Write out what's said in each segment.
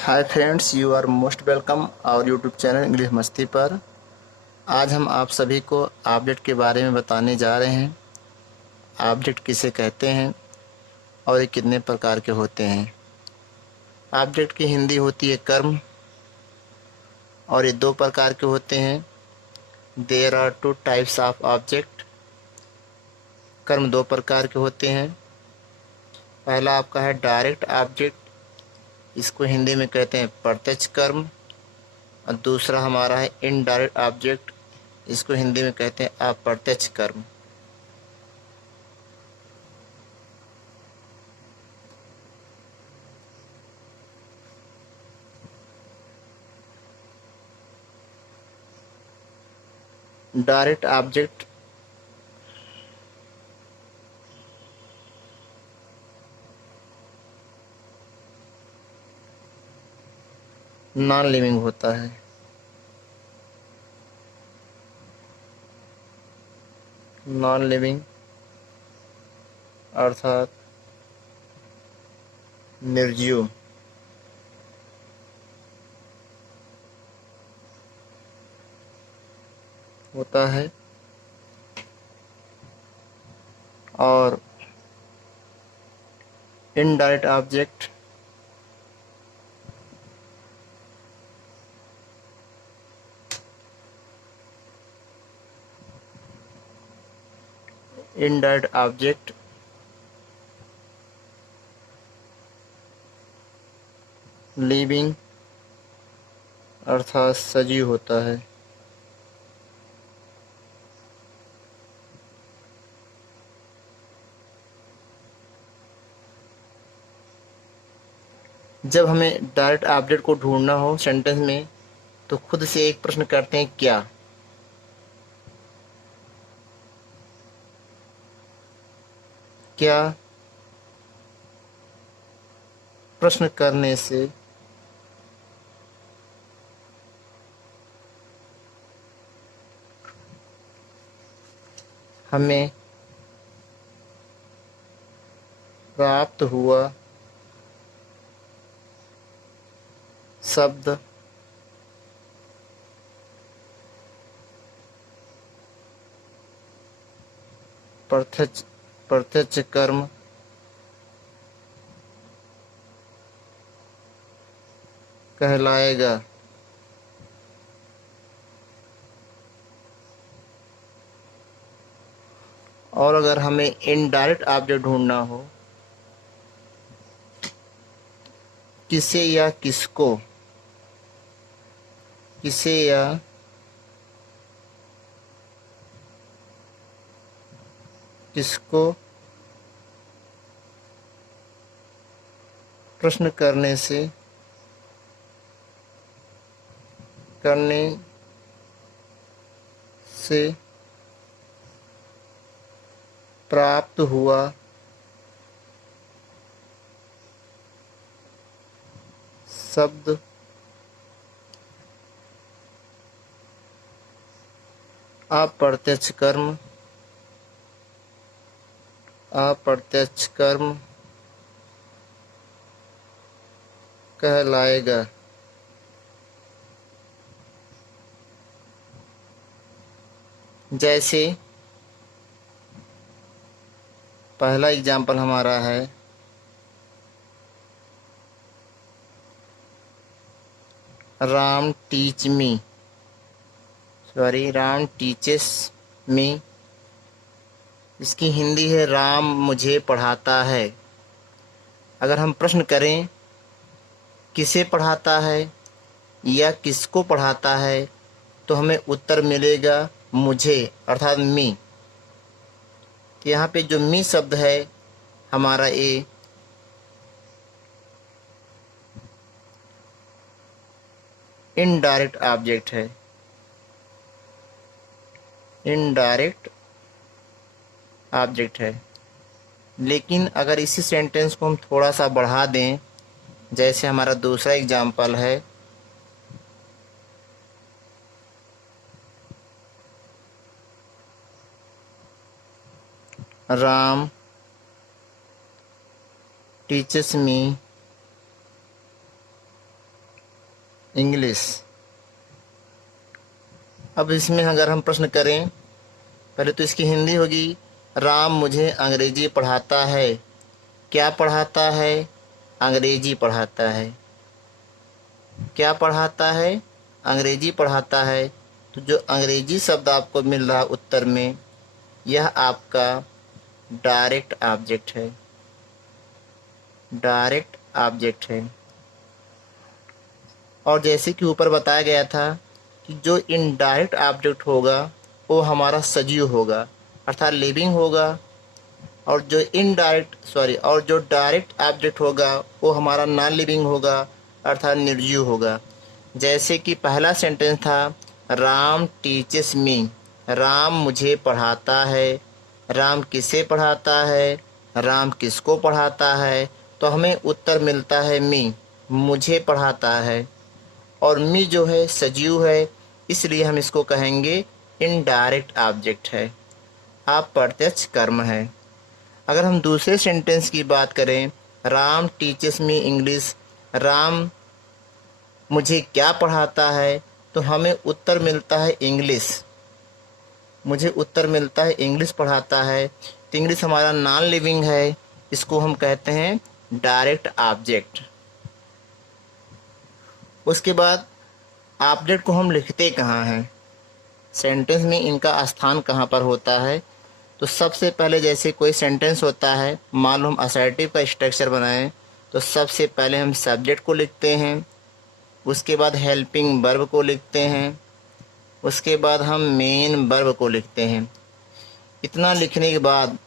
Hi friends, you are most welcome और YouTube channel English मस्ती पर। आज हम आप सभी को ऑब्जेक्ट के बारे में बताने जा रहे हैं। ऑब्जेक्ट किसे कहते हैं और ये कितने प्रकार के होते हैं। ऑब्जेक्ट की हिंदी होती है कर्म और ये दो प्रकार के होते हैं। There are two types of object. कर्म दो प्रकार के होते हैं। पहला आपका है डायरेक्ट ऑब्जेक्ट, इसको हिंदी में कहते हैं प्रत्यक्ष कर्म। और दूसरा हमारा है इनडायरेक्ट ऑब्जेक्ट, इसको हिंदी में कहते हैं अप्रत्यक्ष कर्म। डायरेक्ट ऑब्जेक्ट नॉन लिविंग होता है। नॉन लिविंग अर्थात निर्जीव होता है। और indirect object indirect object living अर्थात सजीव होता है। जब हमें डायरेक्ट ऑब्जेक्ट को ढूंढना हो सेंटेंस में तो खुद से एक प्रश्न करते हैं क्या। क्या प्रश्न करने से हमें प्राप्त हुआ शब्द प्रत्यक्ष प्रत्यक्ष कर्म कहलाएगा। और अगर हमें इनडायरेक्ट ऑब्जेक्ट ढूंढना हो किसे या किसको, किसे या किसको प्रश्न करने से प्राप्त हुआ शब्द अप्रत्यक्ष कर्म अप्रत्यक्ष कर्म कहलाएगा। जैसे पहला एग्जाम्पल हमारा है Ram teach me, Ram teaches me. इसकी हिंदी है राम मुझे पढ़ाता है। अगर हम प्रश्न करें किसे पढ़ाता है या किसको पढ़ाता है तो हमें उत्तर मिलेगा मुझे अर्थात मी। तो यहाँ पे जो मी शब्द है हमारा ये इनडायरेक्ट ऑब्जेक्ट है। इनडायरेक्ट ऑब्जेक्ट है। लेकिन अगर इसी सेंटेंस को हम थोड़ा सा बढ़ा दें, जैसे हमारा दूसरा एग्जाम्पल है राम टीचेस मी इंग्लिश। अब इसमें अगर हम प्रश्न करें, पहले तो इसकी हिंदी होगी, राम मुझे अंग्रेजी पढ़ाता है। क्या पढ़ाता है? अंग्रेजी पढ़ाता है। क्या पढ़ाता है? अंग्रेजी पढ़ाता है। तो जो अंग्रेजी शब्द आपको मिल रहा उत्तर में, यह आपका डायरेक्ट ऑब्जेक्ट है। डायरेक्ट ऑब्जेक्ट है। और जैसे कि ऊपर बताया गया था कि जो इनडायरेक्ट ऑब्जेक्ट होगा वो हमारा सजीव होगा, अर्थात लिविंग होगा। और जो डायरेक्ट ऑब्जेक्ट होगा वो हमारा नॉन लिविंग होगा, अर्थात निर्जीव होगा। जैसे कि पहला सेंटेंस था, राम टीचेस मी। राम मुझे पढ़ाता है। राम किसे पढ़ाता है? राम किसको पढ़ाता है? तो हमें उत्तर मिलता है मी, मुझे पढ़ाता है। और मी जो है सजीव है, इसलिए हम इसको कहेंगे इनडायरेक्ट ऑब्जेक्ट है, अप्रत्यक्ष कर्म है। अगर हम दूसरे सेंटेंस की बात करें, राम टीचेस मी इंग्लिश, राम मुझे क्या पढ़ाता है? तो हमें उत्तर मिलता है इंग्लिश। मुझे उत्तर मिलता है इंग्लिश पढ़ाता है। तो इंग्लिश हमारा नॉन लिविंग है, इसको हम कहते हैं डायरेक्ट ऑब्जेक्ट। उसके बाद ऑब्जेक्ट को हम लिखते कहाँ हैं, सेंटेंस में इनका स्थान कहाँ पर होता है? तो सबसे पहले जैसे कोई सेंटेंस होता है, मान लो हम असर्टिव का स्ट्रक्चर बनाएं, तो सबसे पहले हम सब्जेक्ट को लिखते हैं, उसके बाद हेल्पिंग वर्ब को लिखते हैं, उसके बाद हम मेन वर्ब को लिखते हैं। इतना लिखने के बाद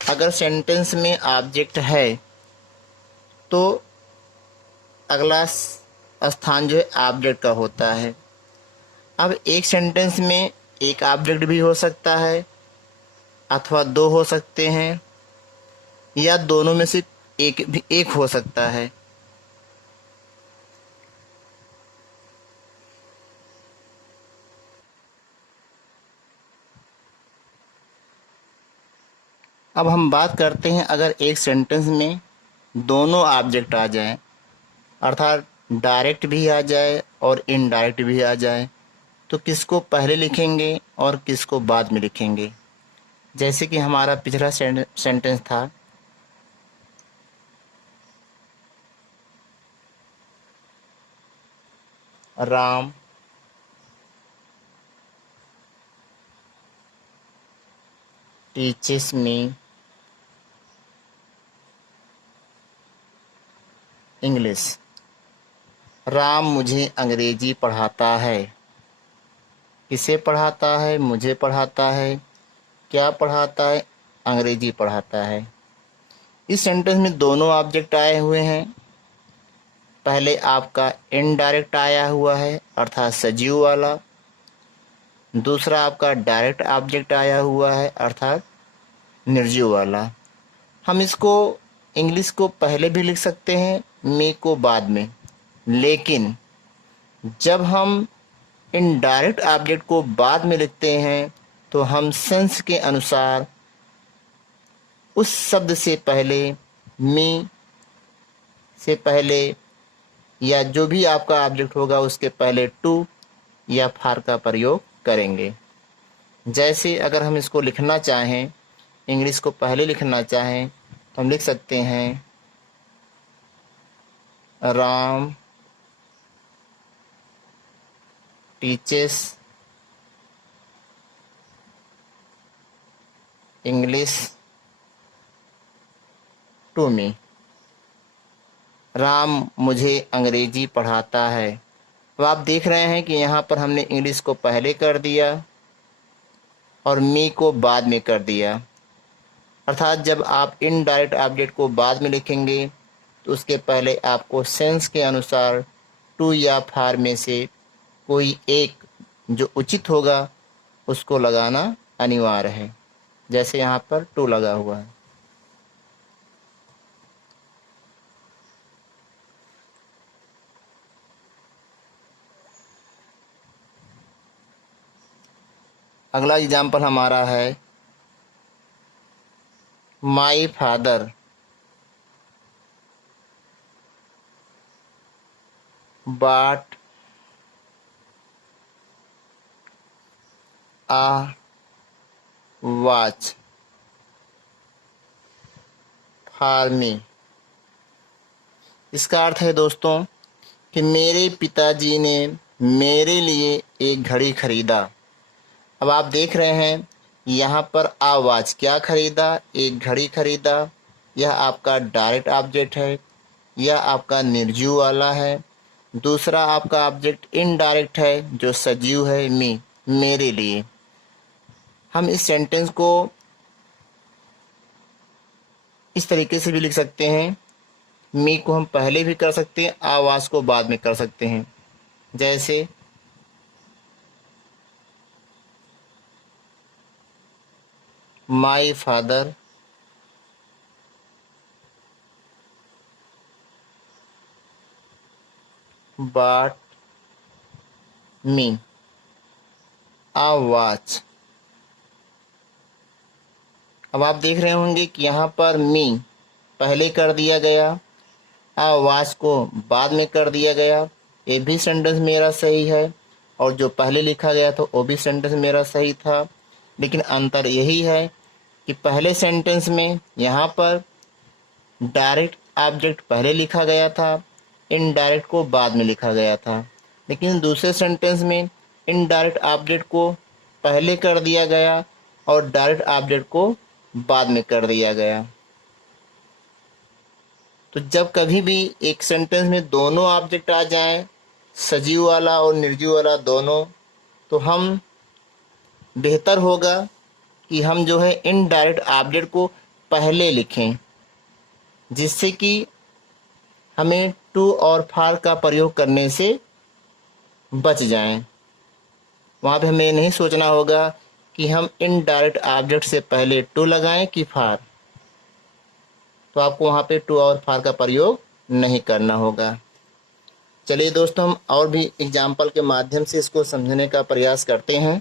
अगर सेंटेंस में ऑब्जेक्ट है तो अगला स्थान जो है ऑब्जेक्ट का होता है। अब एक सेंटेंस में एक ऑब्जेक्ट भी हो सकता है, अथवा दो हो सकते हैं, या दोनों में से एक हो सकता है। अब हम बात करते हैं, अगर एक सेंटेंस में दोनों ऑब्जेक्ट आ जाएं, अर्थात डायरेक्ट भी आ जाए और इनडायरेक्ट भी आ जाए, तो किसको पहले लिखेंगे और किसको बाद में लिखेंगे? जैसे कि हमारा पिछला सेंटेंस था, राम टीचेस मी इंग्लिश। राम मुझे अंग्रेजी पढ़ाता है। किसे पढ़ाता है? मुझे पढ़ाता है। क्या पढ़ाता है? अंग्रेजी पढ़ाता है। इस सेंटेंस में दोनों ऑब्जेक्ट आए हुए हैं। पहले आपका इनडायरेक्ट आया हुआ है, अर्थात सजीव वाला। दूसरा आपका डायरेक्ट ऑब्जेक्ट आया हुआ है, अर्थात निर्जीव वाला। हम इसको इंग्लिश को पहले भी लिख सकते हैं, मी को बाद में। लेकिन जब हम इनडायरेक्ट ऑब्जेक्ट को बाद में लिखते हैं तो हम सेंस के अनुसार उस शब्द से पहले, मी से पहले, या जो भी आपका ऑब्जेक्ट होगा उसके पहले टू या फार का प्रयोग करेंगे। जैसे अगर हम इसको लिखना चाहें, इंग्लिश को पहले लिखना चाहें, तो हम लिख सकते हैं, Ram teaches English to me. Ram मुझे अंग्रेजी पढ़ाता है। तो आप देख रहे हैं कि यहाँ पर हमने इंग्लिश को पहले कर दिया और मी को बाद में कर दिया। अर्थात जब आप इनडायरेक्ट ऑब्जेक्ट को बाद में लिखेंगे तो उसके पहले आपको सेंस के अनुसार टू या फार में से कोई एक जो उचित होगा उसको लगाना अनिवार्य है। जैसे यहाँ पर टू लगा हुआ है। अगला एग्जाम्पल हमारा है, my father bought a watch for me. इसका अर्थ है दोस्तों कि मेरे पिताजी ने मेरे लिए एक घड़ी खरीदा। अब आप देख रहे हैं यहाँ पर आ वॉच क्या खरीदा, एक घड़ी खरीदा। यह आपका डायरेक्ट ऑब्जेक्ट है, यह आपका निर्जीव वाला है। दूसरा आपका ऑब्जेक्ट इनडायरेक्ट है जो सजीव है, मी, मेरे लिए। हम इस सेंटेंस को इस तरीके से भी लिख सकते हैं, मी को हम पहले भी कर सकते हैं, आवाज को बाद में कर सकते हैं। जैसे माई father bought me a watch। अब आप देख रहे होंगे कि यहाँ पर मी पहले कर दिया गया, आ वॉच को बाद में कर दिया गया। ये भी सेंटेंस मेरा सही है, और जो पहले लिखा गया था वो भी सेंटेंस मेरा सही था। लेकिन अंतर यही है कि पहले सेंटेंस में यहाँ पर डायरेक्ट ऑब्जेक्ट पहले लिखा गया था, इनडायरेक्ट को बाद में लिखा गया था। लेकिन दूसरे सेंटेंस में इनडायरेक्ट ऑब्जेक्ट को पहले कर दिया गया और डायरेक्ट ऑब्जेक्ट को बाद में कर दिया गया। तो जब कभी भी एक सेंटेंस में दोनों ऑब्जेक्ट आ जाएं, सजीव वाला और निर्जीव वाला दोनों, तो हम बेहतर होगा कि हम जो है इनडायरेक्ट ऑब्जेक्ट को पहले लिखें, जिससे कि हमें टू और फॉर का प्रयोग करने से बच जाएं। वहाँ पे हमें नहीं सोचना होगा कि हम इनडायरेक्ट ऑब्जेक्ट से पहले टू लगाएं कि फॉर। तो आपको वहाँ पे टू और फॉर का प्रयोग नहीं करना होगा। चलिए दोस्तों, हम और भी एग्जाम्पल के माध्यम से इसको समझने का प्रयास करते हैं।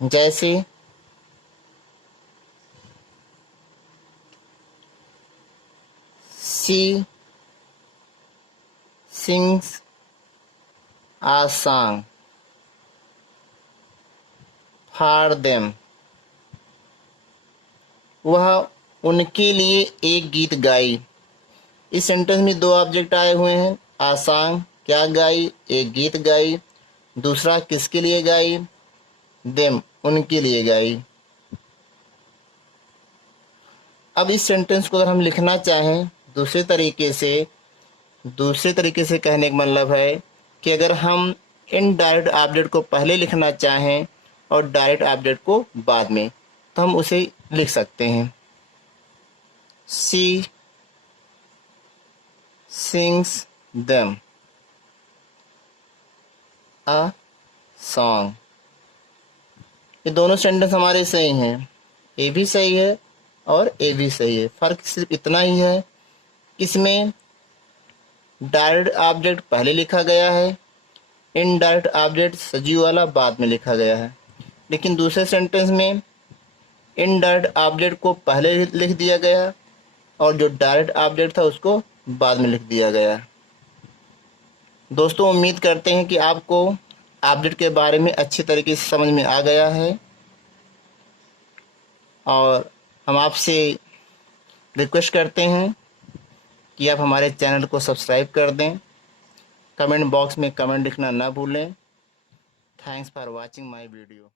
जैसे she sings a song for them। वह उनके लिए एक गीत गाई। इस सेंटेंस में दो ऑब्जेक्ट आए हुए हैं। आ सॉन्ग क्या गाई, एक गीत गाई। दूसरा किसके लिए गाई, देम उनके लिए गाई। अब इस सेंटेंस को अगर हम लिखना चाहें दूसरे तरीके से कहने का मतलब है कि अगर हम इनडायरेक्ट ऑब्जेक्ट को पहले लिखना चाहें और डायरेक्ट ऑब्जेक्ट को बाद में, तो हम उसे लिख सकते हैं। She sings them a song. ये दोनों सेंटेंस हमारे सही हैं, ए भी सही है और ए भी सही है। फर्क सिर्फ इतना ही है, इसमें डायरेक्ट ऑब्जेक्ट पहले लिखा गया है, इनडायरेक्ट ऑब्जेक्ट सजीव वाला बाद में लिखा गया है। लेकिन दूसरे सेंटेंस में इनडायरेक्ट ऑब्जेक्ट को पहले लिख दिया गया और जो डायरेक्ट ऑब्जेक्ट था उसको बाद में लिख दिया गया। दोस्तों, उम्मीद करते हैं कि आपको ऑब्जेक्ट के बारे में अच्छी तरीके से समझ में आ गया है, और हम आपसे रिक्वेस्ट करते हैं कि आप हमारे चैनल को सब्सक्राइब कर दें। कमेंट बॉक्स में कमेंट लिखना ना भूलें। Thanks for watching my video.